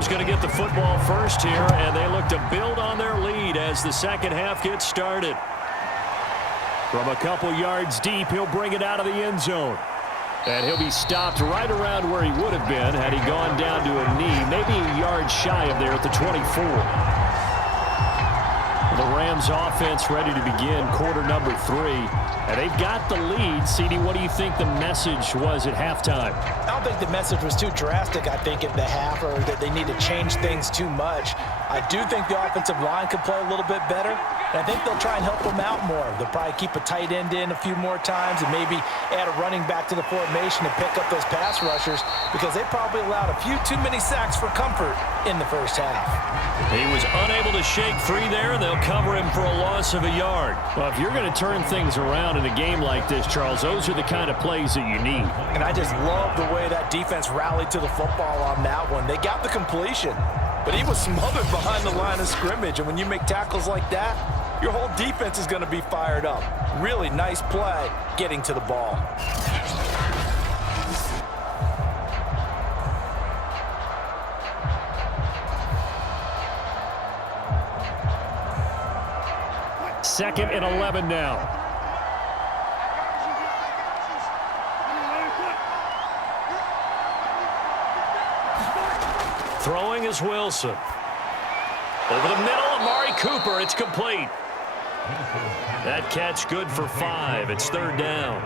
Rams going to get the football first here, and they look to build on their lead as the second half gets started. From a couple yards deep, he'll bring it out of the end zone. And he'll be stopped right around where he would have been had he gone down to a knee, maybe a yard shy of there at the 24. The Rams offense ready to begin quarter number 3. And they've got the lead. CD, what do you think the message was at halftime? I don't think the message was too drastic, I think, in the half, or that they need to change things too much. I do think the offensive line could play a little bit better. And I think they'll try and help them out more. They'll probably keep a tight end in a few more times and maybe add a running back to the formation to pick up those pass rushers, because they probably allowed a few too many sacks for comfort in the first half. He was unable to shake free there, and they'll cover him for a loss of a yard. Well, if you're going to turn things around in a game like this, Charles, those are the kind of plays that you need. And I just love the way that defense rallied to the football on that one. They got the completion, but he was smothered behind the line of scrimmage. And when you make tackles like that, your whole defense is going to be fired up. Really nice play getting to the ball. Second and 11 now. Throwing is Wilson. Over the middle, Amari Cooper. It's complete. That catch good for 5. It's third down.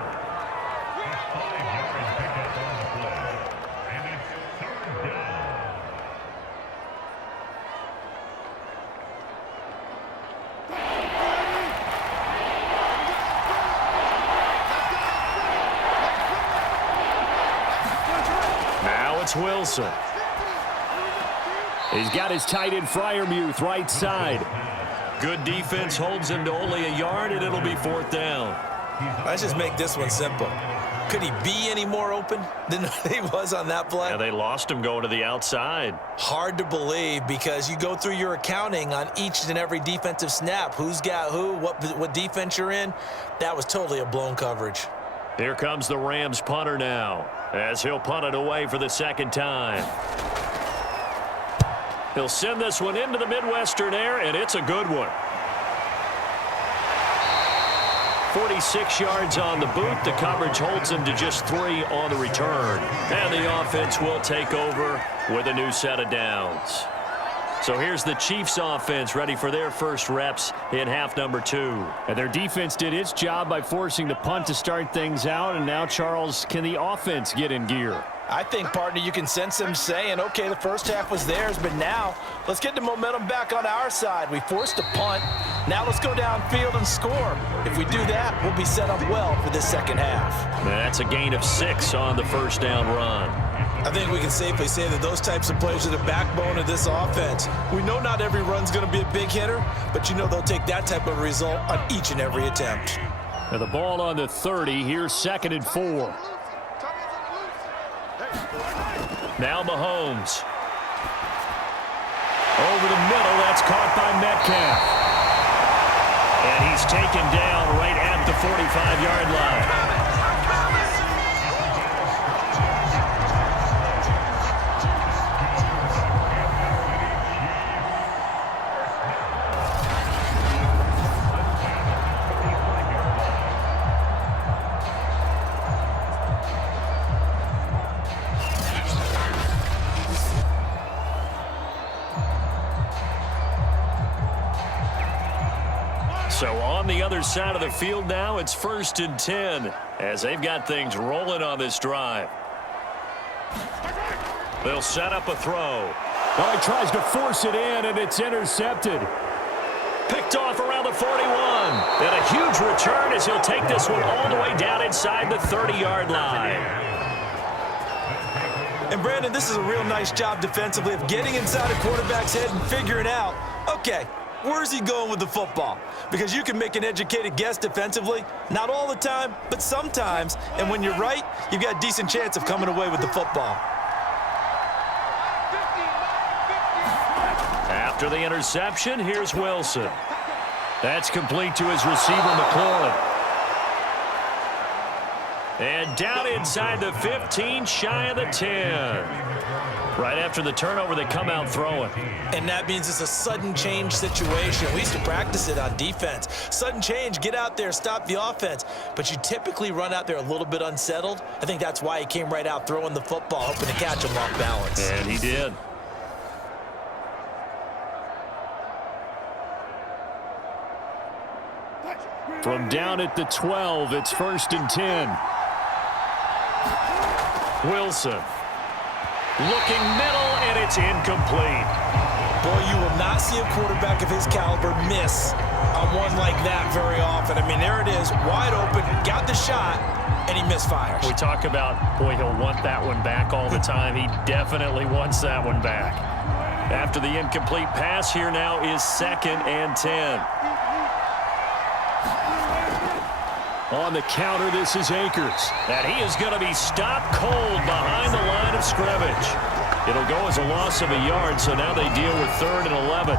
Now it's Wilson. He's got his tight end Freiermuth right side. Good defense holds him to only a yard, and it'll be fourth down. Let's just make this one simple. Could he be any more open than he was on that play? Yeah, they lost him going to the outside. Hard to believe, because you go through your accounting on each and every defensive snap. Who's got who, what defense you're in. That was totally a blown coverage. Here comes the Rams punter now, as he'll punt it away for the second time. He'll send this one into the Midwestern air, and it's a good one. 46 yards on the boot. The coverage holds him to just 3 on the return. And the offense will take over with a new set of downs. So here's the Chiefs offense ready for their first reps in half number 2. And their defense did its job by forcing the punt to start things out. And now, Charles, can the offense get in gear? I think, partner, you can sense them saying, okay, the first half was theirs, but now let's get the momentum back on our side. We forced a punt. Now let's go downfield and score. If we do that, we'll be set up well for this second half. That's a gain of 6 on the first down run. I think we can safely say that those types of plays are the backbone of this offense. We know not every run's going to be a big hitter, but you know they'll take that type of result on each and every attempt. And the ball on the 30. Here's 2nd and 4. Now Mahomes. Over the middle, that's caught by Metcalf. And he's taken down right at the 45-yard line. So on the other side of the field now, it's 1st and 10 as they've got things rolling on this drive. They'll set up a throw. Oh, he tries to force it in, and it's intercepted. Picked off around the 41. And a huge return as he'll take this one all the way down inside the 30-yard line. And, Brandon, this is a real nice job defensively of getting inside a quarterback's head and figuring out, okay, where's he going with the football? Because you can make an educated guess defensively. Not all the time, but sometimes. And when you're right, you've got a decent chance of coming away with the football. After the interception, here's Wilson. That's complete to his receiver, McLaurin. And down inside the 15, shy of the 10. Right after the turnover, they come out throwing. And that means it's a sudden change situation. We used to practice it on defense. Sudden change, get out there, stop the offense. But you typically run out there a little bit unsettled. I think that's why he came right out throwing the football, hoping to catch him off balance. And he did. From down at the 12, it's 1st and 10. Wilson. Looking middle, and it's incomplete. Boy, you will not see a quarterback of his caliber miss on one like that very often. I mean, there it is, wide open, got the shot, and he misfires. We talk about, boy, he'll want that one back all the time. He definitely wants that one back. After the incomplete pass, here now is 2nd and 10. On the counter, this is Akers. And he is going to be stopped cold behind the line of scrimmage. It'll go as a loss of a yard, so now they deal with 3rd and 11.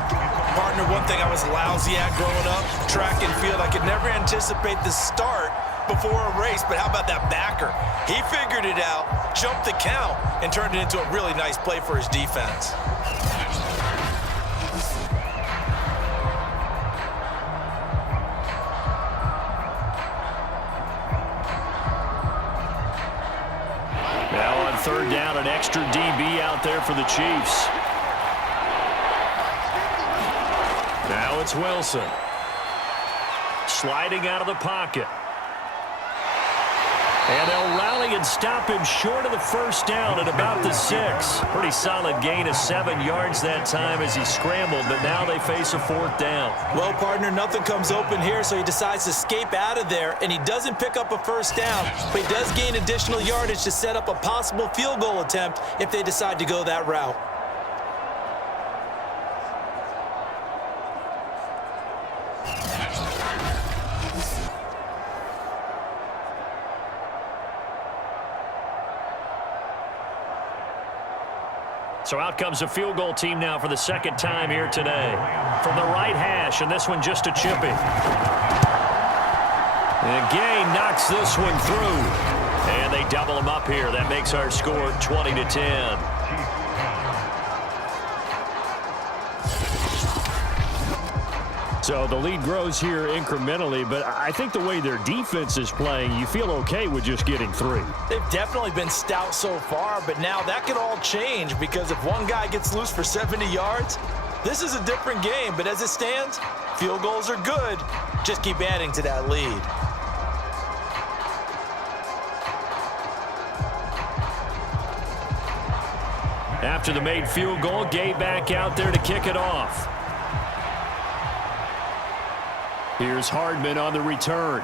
Partner, one thing I was lousy at growing up, track and field, I could never anticipate the start before a race, but how about that backer? He figured it out, jumped the count, and turned it into a really nice play for his defense. Now on 3rd down, an extra DB out there for the Chiefs. Now it's Wilson. Sliding out of the pocket. And they'll rally and stop him short of the 1st down at about the 6. Pretty solid gain of 7 yards that time as he scrambled, but now they face a 4th down. Well, partner, nothing comes open here, so he decides to escape out of there, and he doesn't pick up a 1st down, but he does gain additional yardage to set up a possible field goal attempt if they decide to go that route. So out comes a field goal team now for the 2nd time here today. From the right hash, and this one just a chippy. And Gay knocks this one through. And they double him up here. That makes our score 20-10. So the lead grows here incrementally, but I think the way their defense is playing, you feel okay with just getting 3. They've definitely been stout so far, but now that could all change because if one guy gets loose for 70 yards, this is a different game. But as it stands, field goals are good. Just keep adding to that lead. After the made field goal, Gay back out there to kick it off. Here's Hardman on the return.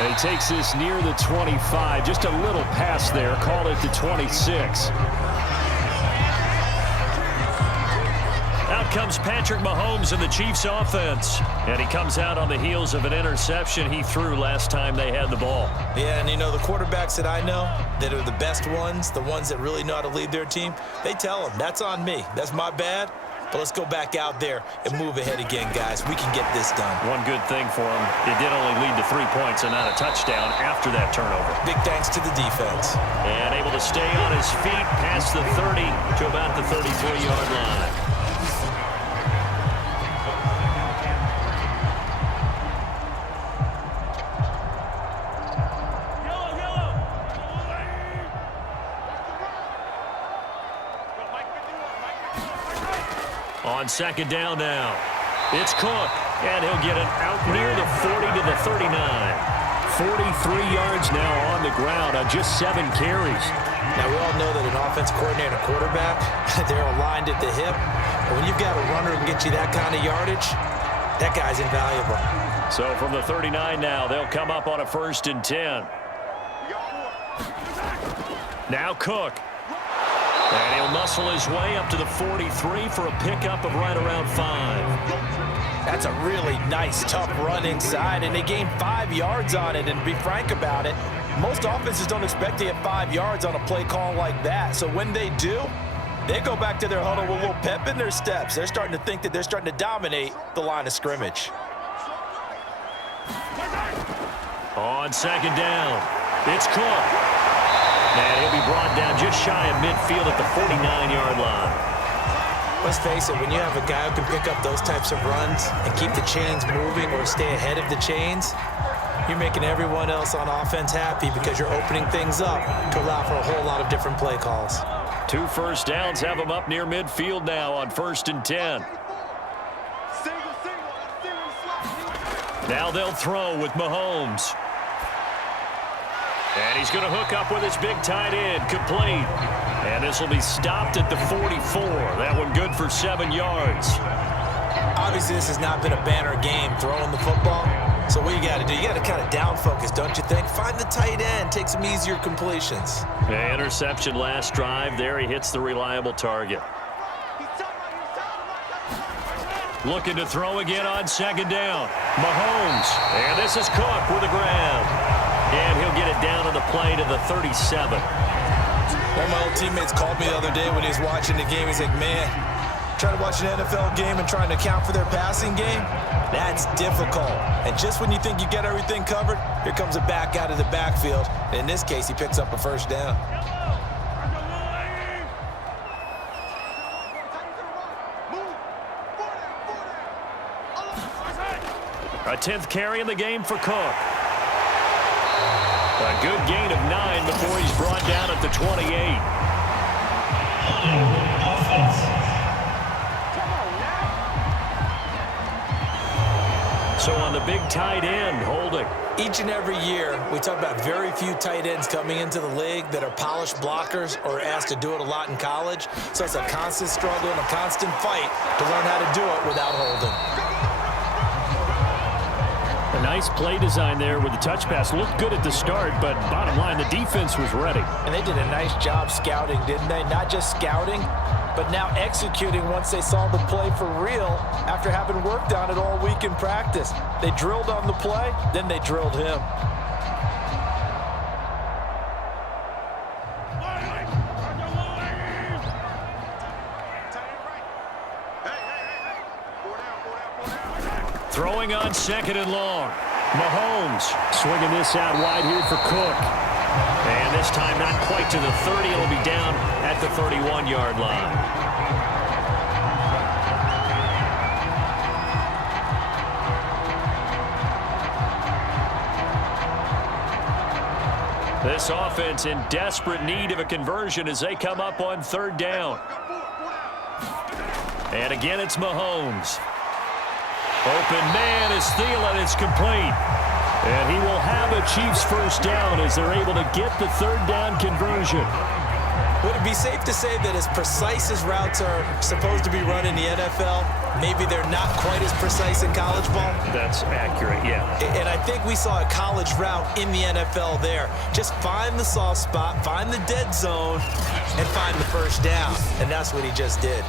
And he takes this near the 25. Just a little pass there. Call it the 26. Out comes Patrick Mahomes in the Chiefs offense. And he comes out on the heels of an interception he threw last time they had the ball. Yeah, and you know, the quarterbacks that I know that are the best ones, the ones that really know how to lead their team, they tell them, that's on me. That's my bad. But let's go back out there and move ahead again, guys. We can get this done. One good thing for him, it did only lead to 3 points and not a touchdown after that turnover. Big thanks to the defense. And able to stay on his feet past the 30 to about the 33-yard line. On 2nd down now, it's Cook, and he'll get it out near the 40 to the 39. 43 yards now on the ground on just 7 carries. Now, we all know that an offensive coordinator and a quarterback, they're aligned at the hip. But when you've got a runner who can get you that kind of yardage, that guy's invaluable. So from the 39 now, they'll come up on a 1st and 10. Now Cook. And he'll muscle his way up to the 43 for a pickup of right around 5. That's a really nice, tough run inside, and they gained 5 yards on it. And to be frank about it, most offenses don't expect to get 5 yards on a play call like that. So when they do, they go back to their huddle with a little pep in their steps. They're starting to think that they're starting to dominate the line of scrimmage. On 2nd down, it's Cook. And he'll be brought shy of midfield at the 49-yard line. Let's face it, when you have a guy who can pick up those types of runs and keep the chains moving or stay ahead of the chains, you're making everyone else on offense happy because you're opening things up to allow for a whole lot of different play calls. 2 first downs have them up near midfield now on 1st and 10. Now they'll throw with Mahomes. And he's going to hook up with his big tight end, complete. And this will be stopped at the 44. That one good for 7 yards. Obviously, this has not been a banner game throwing the football. So what you got to do, you got to kind of down focus, don't you think? Find the tight end, take some easier completions. Interception last drive. There he hits the reliable target. Looking to throw again on 2nd down. Mahomes. And this is Cook with a grab. And he'll get it down on the play to the 37. One of my old teammates called me the other day when he was watching the game. He's like, man, trying to watch an NFL game and trying to account for their passing game, that's difficult. And just when you think you get everything covered, here comes a back out of the backfield. And in this case, he picks up a 1st down. A 10th carry in the game for Cook. A good gain of 9 before he's brought down at the 28. So on the big tight end, holding. Each and every year, we talk about very few tight ends coming into the league that are polished blockers or asked to do it a lot in college. So it's a constant struggle and a constant fight to learn how to do it without holding. A nice play design there with the touch pass. Looked good at the start, but bottom line, the defense was ready. And they did a nice job scouting, didn't they? Not just scouting, but now executing once they saw the play for real after having worked on it all week in practice. They drilled on the play, then they drilled him. Throwing on 2nd and long. Mahomes swinging this out wide here for Cook. And this time not quite to the 30. It'll be down at the 31-yard line. This offense in desperate need of a conversion as they come up on 3rd down. And again, it's Mahomes. Open man is Thielen. It's complete. And he will have a Chiefs 1st down as they're able to get the 3rd down conversion. Would it be safe to say that as precise as routes are supposed to be run in the NFL, maybe they're not quite as precise in college ball? That's accurate, yeah. And I think we saw a college route in the NFL there. Just find the soft spot, find the dead zone, and find the 1st down. And that's what he just did.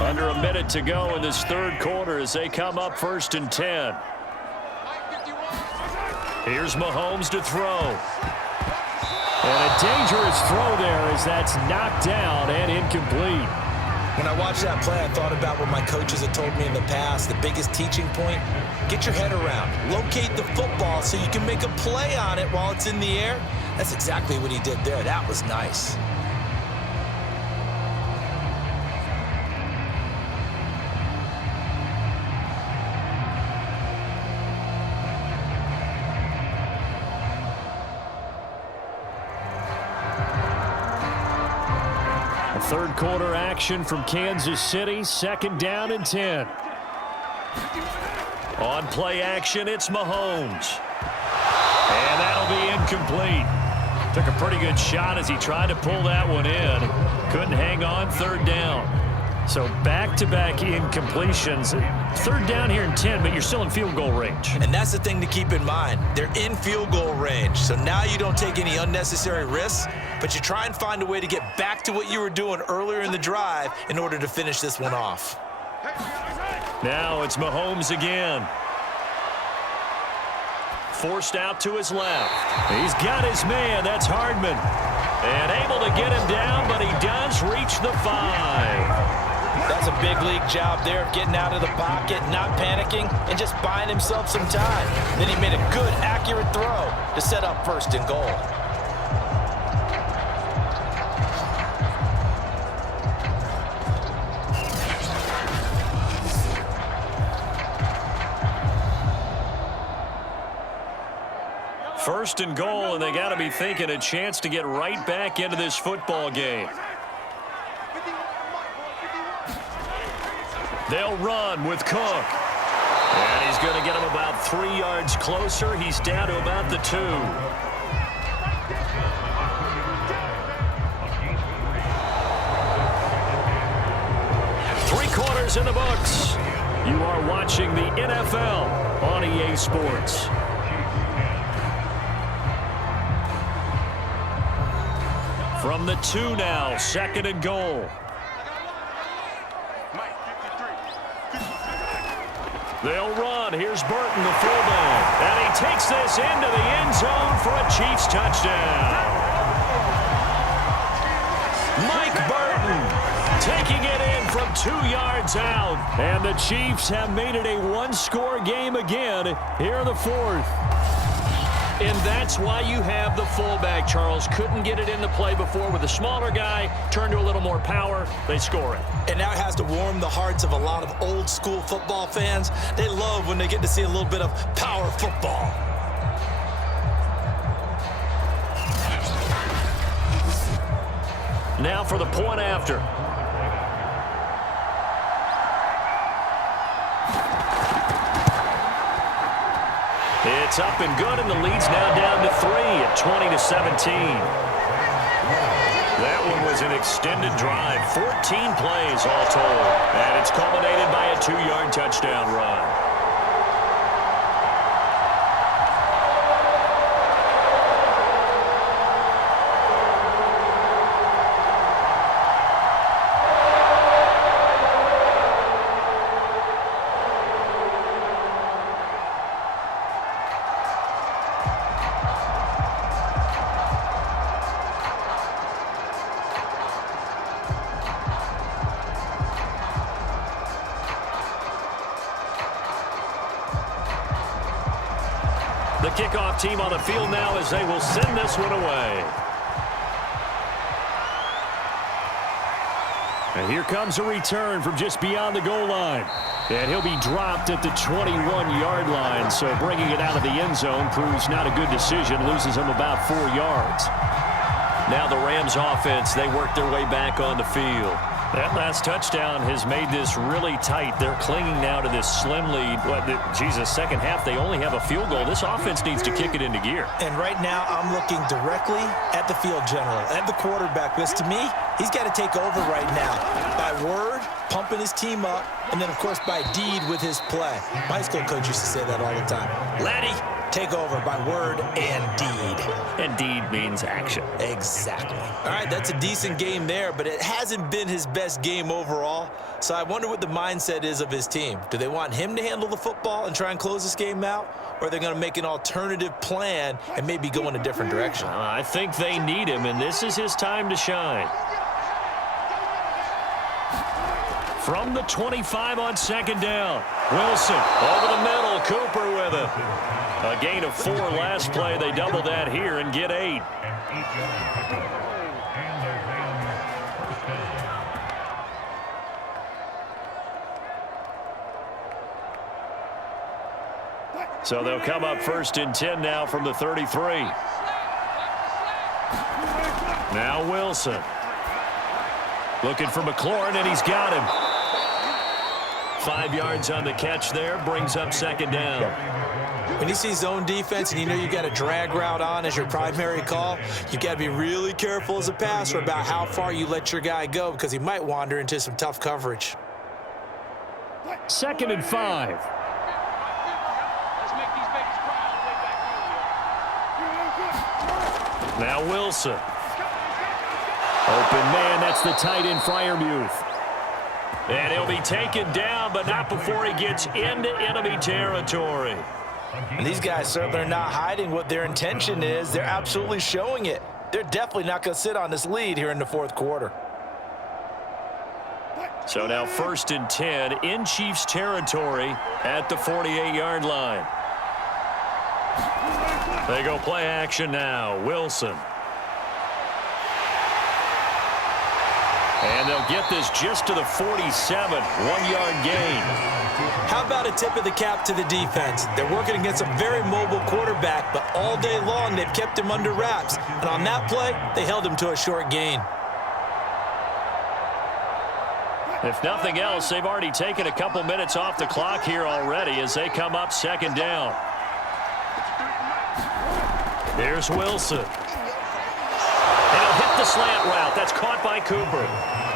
Under a minute to go in this 3rd quarter as they come up 1st and 10. Here's Mahomes to throw. And a dangerous throw there as that's knocked down and incomplete. When I watched that play, I thought about what my coaches had told me in the past. The biggest teaching point, get your head around. Locate the football so you can make a play on it while it's in the air. That's exactly what he did there. That was nice. Third quarter action from Kansas City. 2nd down and 10. On play action, it's Mahomes. And that'll be incomplete. Took a pretty good shot as he tried to pull that one in. Couldn't hang on. 3rd down. So back-to-back incompletions. 3rd down here and 10, but you're still in field goal range. And that's the thing to keep in mind. They're in field goal range. So now you don't take any unnecessary risks, but you try and find a way to get back to what you were doing earlier in the drive in order to finish this one off. Now it's Mahomes again. Forced out to his left. He's got his man. That's Hardman. And able to get him down, but he does reach the 5. That's a big league job there of getting out of the pocket, not panicking, and just buying himself some time. Then he made a good, accurate throw. to set up 1st and goal. First and goal, and they got to be thinking a chance to get right back into this football game. They'll run with Cook. And he's going to get him about 3 yards closer. He's down to about the 2. Three-quarters in the books. You are watching the NFL on EA Sports. From the 2 now, 2nd and goal. They'll run. Here's Burton, the fullback. And he takes this into the end zone for a Chiefs touchdown. Mike Burton taking it in from 2 yards out. And the Chiefs have made it a one-score game again here in the 4th. And that's why you have the fullback, Charles. Couldn't get it into play before with a smaller guy. Turned to a little more power. They score it. And now it has to warm the hearts of a lot of old-school football fans. They love when they get to see a little bit of power football. Now for the point after. It's up and good, and the lead's now down to 3 at 20-17. That one was an extended drive, 14 plays all told, and it's culminated by a 2-yard touchdown run. The kickoff team on the field now as they will send this one away. And here comes a return from just beyond the goal line. And he'll be dropped at the 21-yard line. So bringing it out of the end zone proves not a good decision. Loses him about 4 yards. Now the Rams offense, they work their way back on the field. That last touchdown has made this really tight. They're clinging now to this slim lead. Second half, they only have a field goal. This offense needs to kick it into gear. And right now, I'm looking directly at the field general, at the quarterback. Because to me, he's got to take over right now. By word, pumping his team up, and then, of course, by deed with his play. My high school coach used to say that all the time. Laddie, take over by word and deed. And deed means action. Exactly. All right, that's a decent game there, but it hasn't been his best game overall. So I wonder what the mindset is of his team. Do they want him to handle the football and try and close this game out? Or are they going to make an alternative plan and maybe go in a different direction? I think they need him, and this is his time to shine. From the 25 on 2nd down. Wilson over the middle. Cooper with it. A gain of 4 last play. They double that here and get 8. So they'll come up 1st and 10 now from the 33. Now Wilson. Looking for McLaurin, and he's got him. 5 yards on the catch there. Brings up 2nd down. When you see zone defense and you know you got a drag route on as your primary call, you got to be really careful as a passer about how far you let your guy go because he might wander into some tough coverage. 2nd and 5. Now Wilson. Open man, that's the tight end Freiermuth. And he'll be taken down, but not before he gets into enemy territory. And these guys certainly are not hiding what their intention is. They're absolutely showing it. They're definitely not going to sit on this lead here in the 4th quarter. So now 1st and 10 in Chiefs territory at the 48-yard line. They go play action now. Wilson. And they'll get this just to the 47. 1-yard gain. How about a tip of the cap to the defense? They're working against a very mobile quarterback, but all day long they've kept him under wraps. And on that play, they held him to a short gain. If nothing else, they've already taken a couple minutes off the clock here already as they come up second down. Here's Wilson. And he'll hit the slant route. That's caught by Cooper.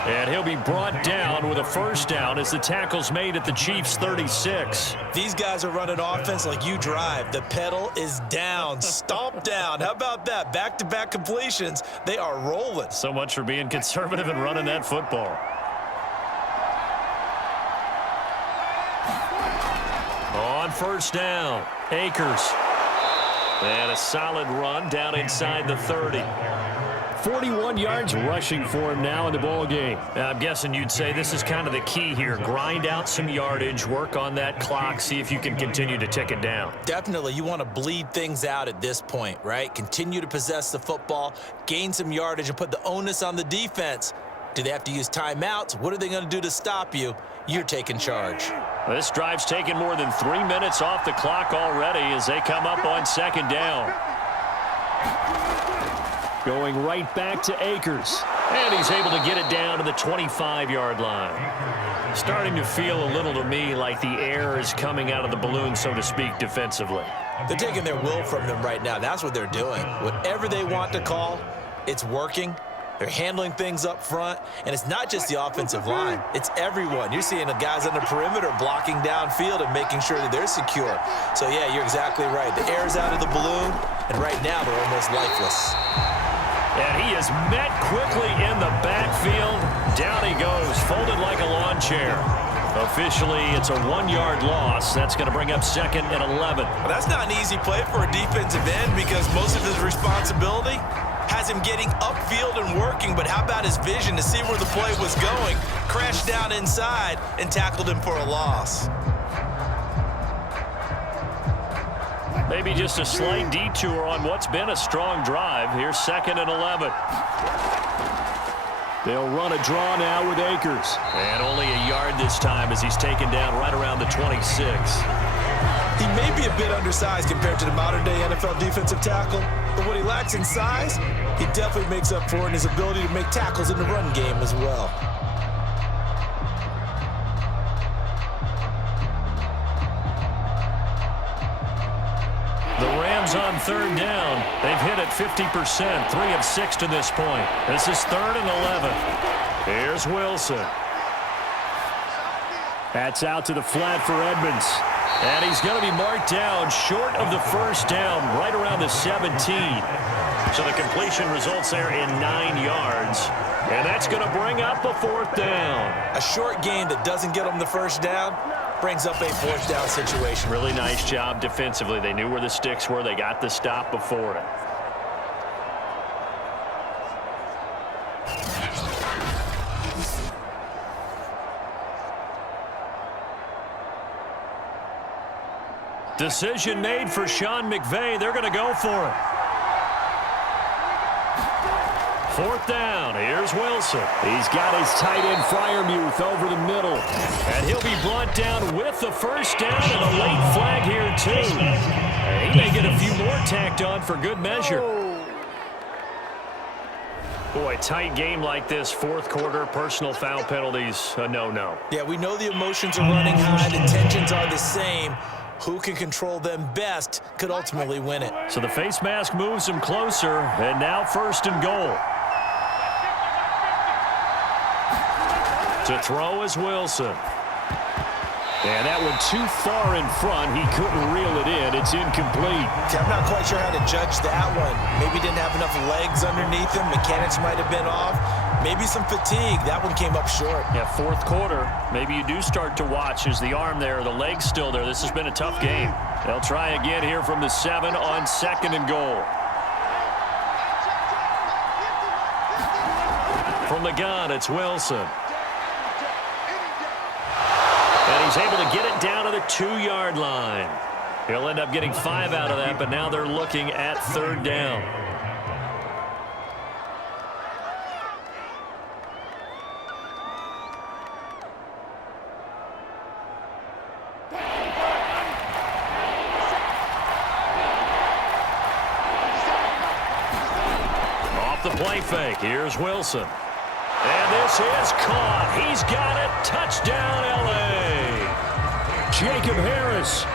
And he'll be brought down with a first down as the tackle's made at the Chiefs' 36. These guys are running offense like you drive. The pedal is down, stomp down. How about that? Back-to-back completions. They are rolling. So much for being conservative and running that football. On first down, Akers. And a solid run down inside the 30. 41 yards rushing for him now in the ball game. I'm guessing you'd say this is kind of the key here. Grind out some yardage, work on that clock, see if you can continue to tick it down. Definitely, you want to bleed things out at this point, right? Continue to possess the football, gain some yardage, and put the onus on the defense. Do they have to use timeouts? What are they going to do to stop you? You're taking charge. This drive's taken more than 3 minutes off the clock already as they come up on second down. Going right back to Akers. And he's able to get it down to the 25-yard line. Starting to feel a little to me like the air is coming out of the balloon, so to speak, defensively. They're taking their will from them right now. That's what they're doing. Whatever they want to call, it's working. They're handling things up front, and it's not just the offensive line. It's everyone. You're seeing the guys on the perimeter blocking downfield and making sure that they're secure. So, yeah, you're exactly right. The air's out of the balloon, and right now they're almost lifeless. And he is met quickly in the backfield. Down he goes, folded like a lawn chair. Officially, it's a 1-yard loss. That's going to bring up second and 11. Well, that's not an easy play for a defensive end because most of his responsibility has him getting upfield and working, but how about his vision to see where the play was going, crashed down inside, and tackled him for a loss. Maybe just a slight detour on what's been a strong drive. Here's second and 11. They'll run a draw now with Akers. And only a yard this time as he's taken down right around the 26. He may be a bit undersized compared to the modern-day NFL defensive tackle, but what he lacks in size, he definitely makes up for in his ability to make tackles in the run game as well. The Rams on third down. They've hit it 50%, 3 of 6 to this point. This is third and 11. Here's Wilson. That's out to the flat for Edmonds. And he's going to be marked down short of the first down, right around the 17. So the completion results there in 9 yards. And that's going to bring up a fourth down. A short gain that doesn't get him the first down brings up a fourth down situation. Really nice job defensively. They knew where the sticks were. They got the stop before it. Decision made for Sean McVay. They're going to go for it. Fourth down. Here's Wilson. He's got his tight end Freiermuth over the middle. And he'll be brought down with the first down and a late flag here, too. And he may get a few more tacked on for good measure. Boy, tight game like this, fourth quarter, personal foul penalties, a no-no. Yeah, we know the emotions are running high. The tensions are the same. Who can control them best could ultimately win it. So the face mask moves him closer, and now first and goal. To throw is Wilson. And that one too far in front. He couldn't reel it in. It's incomplete. I'm not quite sure how to judge that one. Maybe didn't have enough legs underneath him. Mechanics might have been off. Maybe some fatigue. That one came up short. Yeah, fourth quarter. Maybe you do start to watch. Is the arm there, the leg's still there? This has been a tough game. They'll try again here from the 7 on second and goal. From the gun, it's Wilson. And he's able to get it down to the 2-yard line. He'll end up getting 5 out of that, but now they're looking at 3rd down. Off the play fake, here's Wilson. And this is caught. He's got it. Touchdown, L.A. Jacob Harris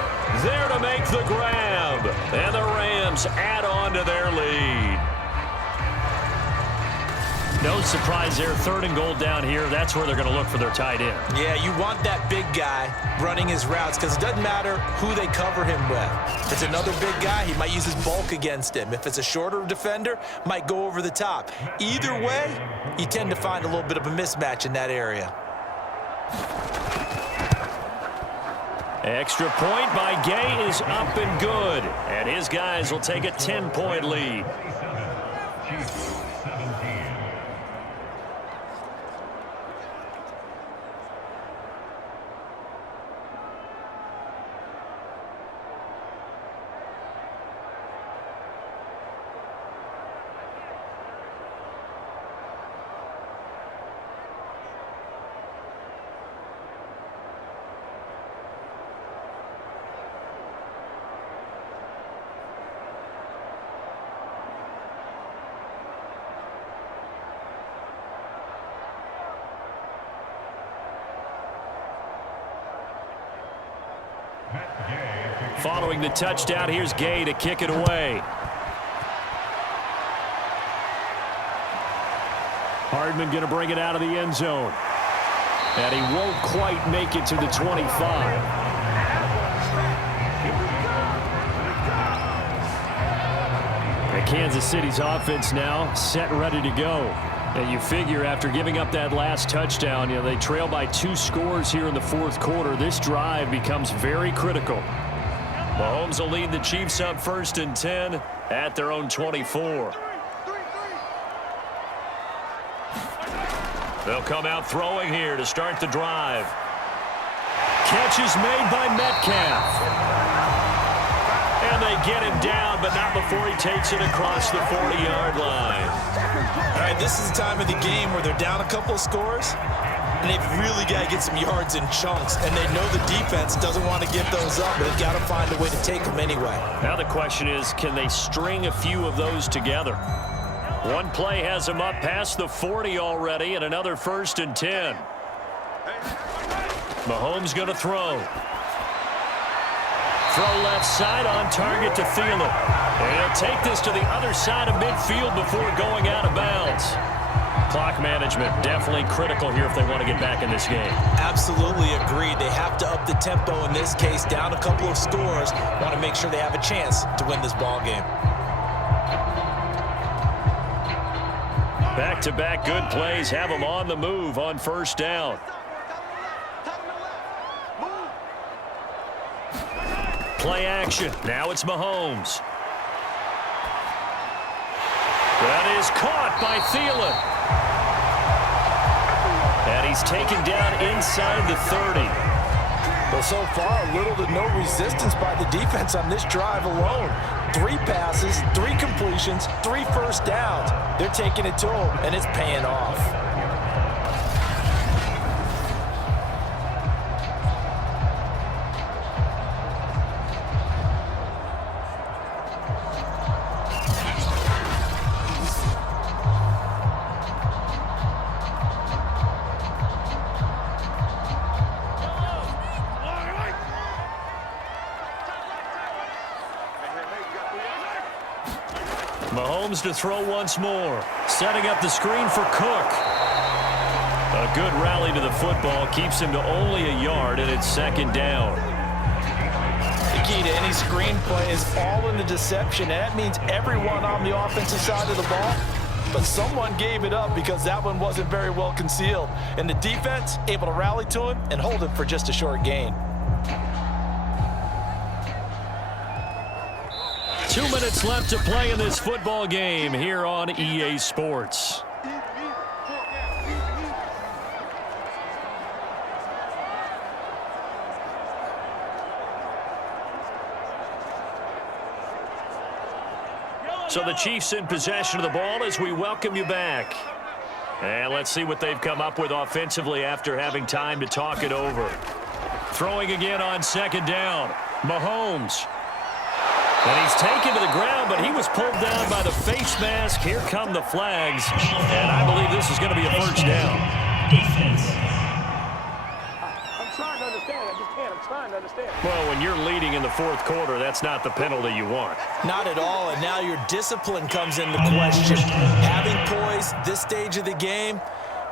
there to make the grab. And the Rams add on to their lead. No surprise there. 3rd and goal down here. That's where they're going to look for their tight end. Yeah, you want that big guy running his routes because it doesn't matter who they cover him with. If it's another big guy, he might use his bulk against him. If it's a shorter defender, might go over the top. Either way, you tend to find a little bit of a mismatch in that area. Extra point by Gay is up and good. And his guys will take a 10-point lead. Following the touchdown, here's Gay to kick it away. Hardman going to bring it out of the end zone. And he won't quite make it to the 25. And Kansas City's offense now set and ready to go. And you figure after giving up that last touchdown, they trail by 2 scores here in the 4th quarter. This drive becomes very critical. Mahomes will lead the Chiefs up 1st and 10 at their own 24. They'll come out throwing here to start the drive. Catch is made by Metcalf. And they get him down, but not before he takes it across the 40-yard line. All right, this is the time of the game where they're down a couple of scores, and they've really got to get some yards in chunks, and they know the defense doesn't want to give those up, but they've got to find a way to take them anyway. Now the question is, can they string a few of those together? One play has them up past the 40 already, and another 1st and 10. Mahomes going to throw. Throw left side on target to Thielen. And he'll take this to the other side of midfield before going out of bounds. Clock management definitely critical here if they want to get back in this game. Absolutely agreed. They have to up the tempo in this case, down a couple of scores. Want to make sure they have a chance to win this ball game. Back-to-back good plays have them on the move on 1st down. Play action. Now it's Mahomes. That is caught by Thielen. And he's taken down inside the 30. Well, so far, little to no resistance by the defense on this drive alone. 3 passes, 3 completions, 3 first downs. They're taking it to them, and it's paying off. Mahomes to throw once more. Setting up the screen for Cook. A good rally to the football keeps him to only a yard, and it's 2nd down. The key to any screen play is all in the deception, and that means everyone on the offensive side of the ball. But someone gave it up because that one wasn't very well concealed. And the defense able to rally to him and hold him for just a short gain. 2 minutes left to play in this football game here on EA Sports. So the Chiefs in possession of the ball as we welcome you back. And let's see what they've come up with offensively after having time to talk it over. Throwing again on second down. Mahomes. And he's taken to the ground, but he was pulled down by the face mask. Here come the flags. And I believe this is going to be a first down. I'm trying to understand. I just can't. I'm trying to understand. Well, when you're leading in the fourth quarter, that's not the penalty you want. Not at all, and now your discipline comes into question. Having poise this stage of the game,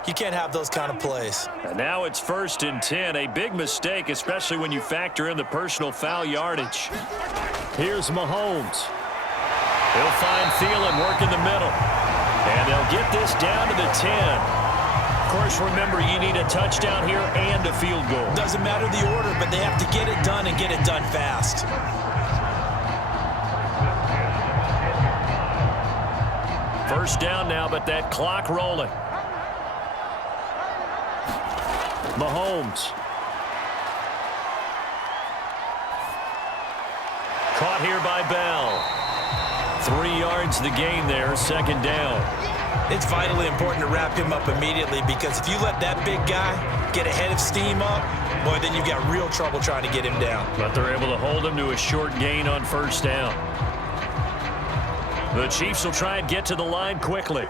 you can't have those kind of plays. And now it's 1st and 10, a big mistake, especially when you factor in the personal foul yardage. Here's Mahomes. He'll find Thielen work in the middle. And they'll get this down to the 10. Of course, remember, you need a touchdown here and a field goal. Doesn't matter the order, but they have to get it done and get it done fast. First down now, but that clock rolling. Mahomes. Caught here by Bell. 3 yards the gain there, second down. It's vitally important to wrap him up immediately because if you let that big guy get ahead of steam up, boy, then you've got real trouble trying to get him down. But they're able to hold him to a short gain on first down. The Chiefs will try and get to the line quickly.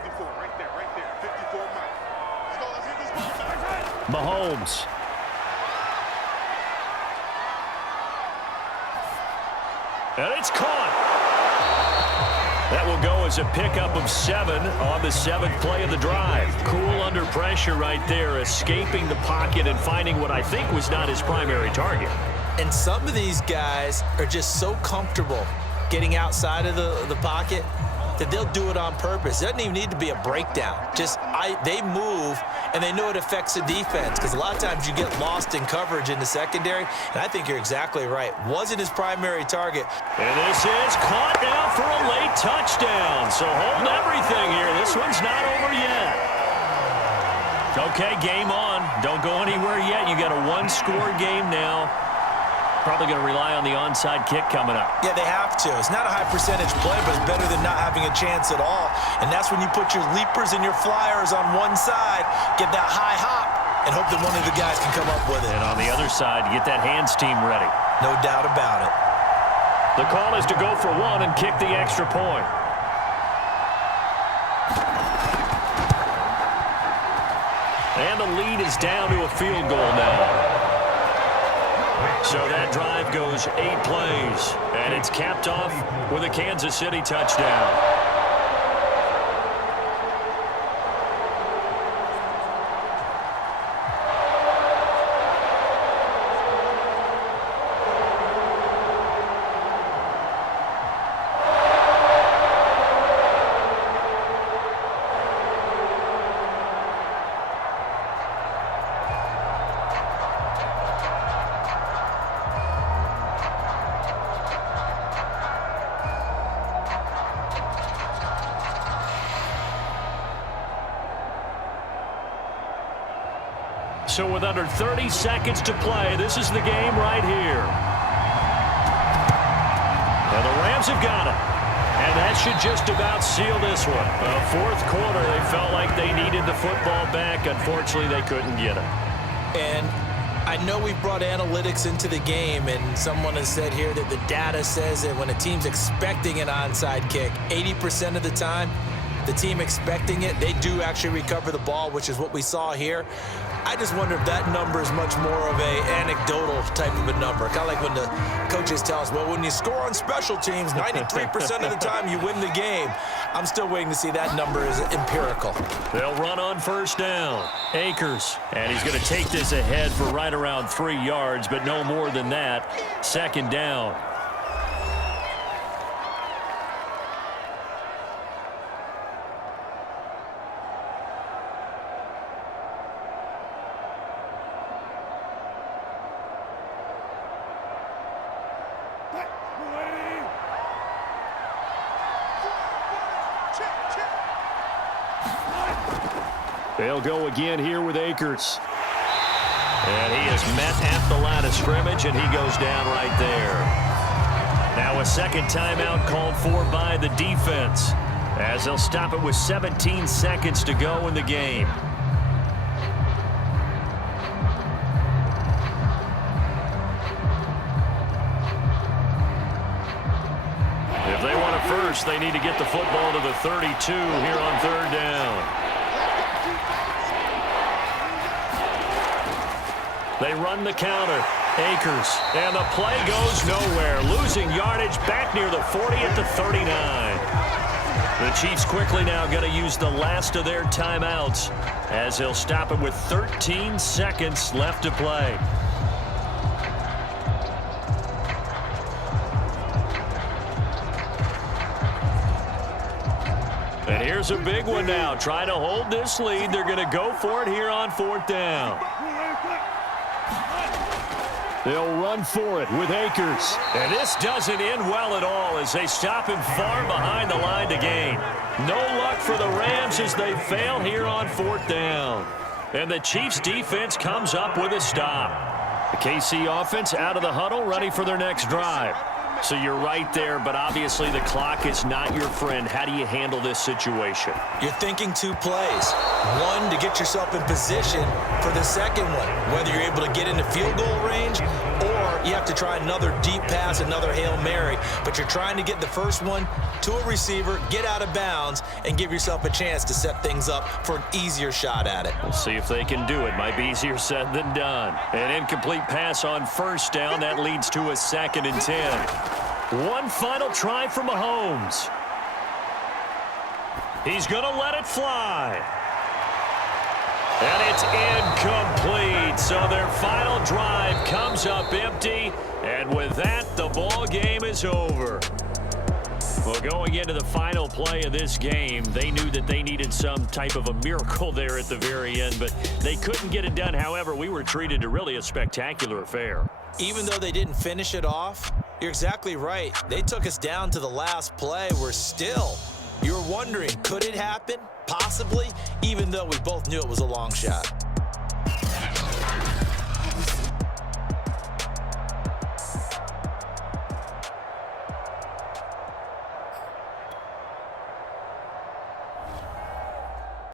Mahomes. And it's caught. That will go as a pickup of 7 on the 7th play of the drive. Cool under pressure right there, escaping the pocket and finding what I think was not his primary target. And some of these guys are just so comfortable getting outside of the pocket that they'll do it on purpose. It doesn't even need to be a breakdown. They move, and they know it affects the defense because a lot of times you get lost in coverage in the secondary, and I think you're exactly right. Wasn't his primary target. And this is caught now for a late touchdown. So hold everything here. This one's not over yet. Okay, game on. Don't go anywhere yet. You got a 1-score game now. Probably going to rely on the onside kick coming up. Yeah, they have to. It's not a high percentage play, but it's better than not having a chance at all. And that's when you put your leapers and your flyers on one side, get that high hop, and hope that one of the guys can come up with it. And on the other side, get that hands team ready. No doubt about it. The call is to go for 1 and kick the extra point. And the lead is down to a field goal now. So that drive goes 8 plays, and it's capped off with a Kansas City touchdown. So with under 30 seconds to play, this is the game right here. And the Rams have got it. And that should just about seal this one. Fourth quarter, they felt like they needed the football back. Unfortunately, they couldn't get it. And I know we've brought analytics into the game, and someone has said here that the data says that when a team's expecting an onside kick, 80% of the time, the team expecting it, they do actually recover the ball, which is what we saw here. I just wonder if that number is much more of a anecdotal type of a number. Kind of like when the coaches tell us, well, when you score on special teams, 93% of the time you win the game. I'm still waiting to see that number is empirical. They'll run on first down. Akers. And he's going to take this ahead for right around 3 yards, but no more than that. Second down. They'll go again here with Akers. And he is met at the line of scrimmage, and he goes down right there. Now a second timeout called for by the defense, as they'll stop it with 17 seconds to go in the game. If they want it first, they need to get the football to the 32 here on third down. They run the counter. Akers, and the play goes nowhere. Losing yardage back near the 40 at the 39. The Chiefs quickly now going to use the last of their timeouts as they'll stop it with 13 seconds left to play. And here's a big one now. Trying to hold this lead. They're going to go for it here on fourth down. They'll run for it with Akers. And this doesn't end well at all as they stop him far behind the line to gain. No luck for the Rams as they fail here on fourth down. And the Chiefs defense comes up with a stop. The KC offense out of the huddle, ready for their next drive. So you're right there, but obviously the clock is not your friend. How do you handle this situation? You're thinking two plays. One, to get yourself in position for the second one, whether you're able to get into field goal range or you have to try another deep pass, another Hail Mary. But you're trying to get the first one to a receiver, get out of bounds, and give yourself a chance to set things up for an easier shot at it. We'll see if they can do it. Might be easier said than done. An incomplete pass on first down. That leads to a 2nd and 10. One final try for Mahomes. He's going to let it fly. And it's incomplete. So their final drive comes up empty. And with that, the ball game is over. Well, going into the final play of this game, they knew that they needed some type of a miracle there at the very end, but they couldn't get it done. However, we were treated to really a spectacular affair. Even though they didn't finish it off, you're exactly right. They took us down to the last play. We're still, you're wondering, could it happen? Possibly, even though we both knew it was a long shot.